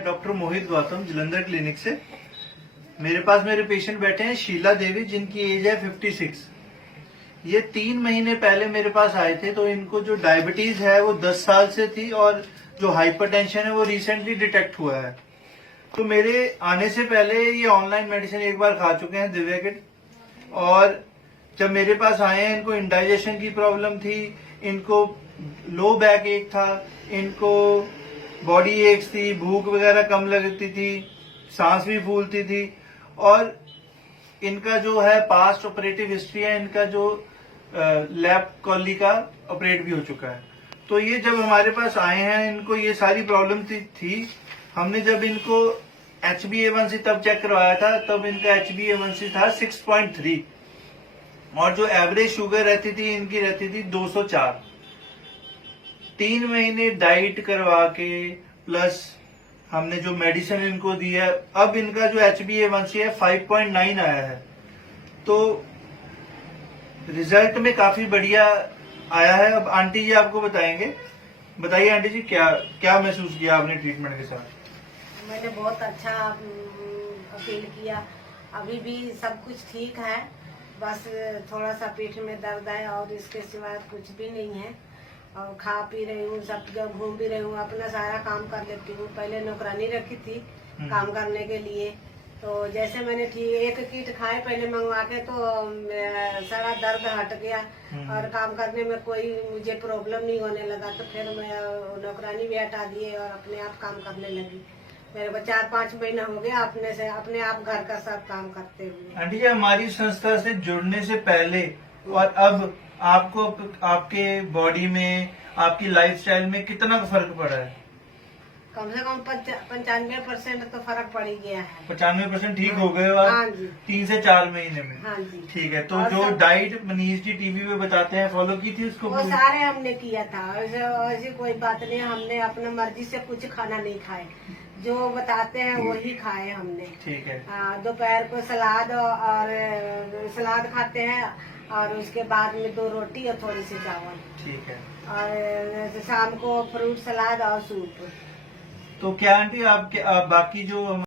मैं डॉक्टर मोहित गौतम जलंधर क्लिनिक से। मेरे पास मेरे पेशेंट बैठे हैं शीला देवी, जिनकी एज है 56। ये 3 महीने पहले मेरे पास आए थे। तो इनको जो डायबिटीज है वो 10 साल से थी और जो हाइपरटेंशन है वो रिसेंटली डिटेक्ट हुआ है। तो मेरे आने से पहले ये ऑनलाइन मेडिसिन एक बार खा चुके हैं दिव्या किट, और जब मेरे पास आए हैं इनको इंडाइजेशन की प्रॉब्लम थी, इनको लो बैक एक था, इनको बॉडी एक्स थी, भूख वगैरह कम लगती थी, सांस भी फूलती थी, और इनका जो है पास्ट ऑपरेटिव हिस्ट्री है, इनका जो लैप कॉली का ऑपरेट भी हो चुका है। तो ये जब हमारे पास आए हैं, इनको ये सारी प्रॉब्लम थी। हमने जब इनको HbA1c तब चेक करवाया था, तब इनका HbA1c था 6.3, और जो एवरेज शुगर रहती थी इनकी रहती थी 204। 3 महीने डाइट करवा के प्लस हमने जो मेडिसिन इनको दी है, अब इनका जो HbA1c है 5.9 आया है। तो रिजल्ट में काफी बढ़िया आया है। अब आंटी जी आपको बताएंगे। बताइए आंटी जी, क्या क्या महसूस किया आपने ट्रीटमेंट के साथ? मैंने बहुत अच्छा फील किया। अभी भी सब कुछ ठीक है, बस थोड़ा सा पेट में दर्द है और इसके सिवा कुछ भी नहीं है। और खा पी रही हूँ, सब जगह घूम भी रही हूँ, अपना सारा काम कर लेती हूँ। पहले नौकरानी रखी थी काम करने के लिए। तो जैसे मैंने एक किट खाए पहले मंगवा के, तो सारा दर्द हट गया और काम करने में कोई मुझे प्रॉब्लम नहीं होने लगा। तो फिर मैं नौकरानी भी हटा दिए और अपने आप काम करने लगी। मेरे को 4-5 महीना हो गया अपने आप घर का सब काम करते हुए। आंटी जी, हमारी संस्था से जुड़ने से पहले और अब आपको आपके बॉडी में, आपकी लाइफस्टाइल में कितना फर्क पड़ा है? कम से कम 95% तो फर्क पड़ ही गया है। 95% ठीक हो गए आप? हाँ जी। 3 से 4 महीने में? हाँ जी। ठीक है। तो जो डाइट मनीष जी टीवी पे बताते हैं, फॉलो की थी उसको? वो सारे हमने किया था। ऐसी कोई बात नहीं, हमने अपने मर्जी से कुछ खाना नहीं खाए, जो बताते हैं वही खाए हमने। ठीक है। दोपहर को सलाद और सलाद खाते हैं, और उसके बाद में 2 रोटी और थोड़ी सी चावल। ठीक है। और शाम को फ्रूट सलाद और सूप। तो क्या आंटी आप बाकी जो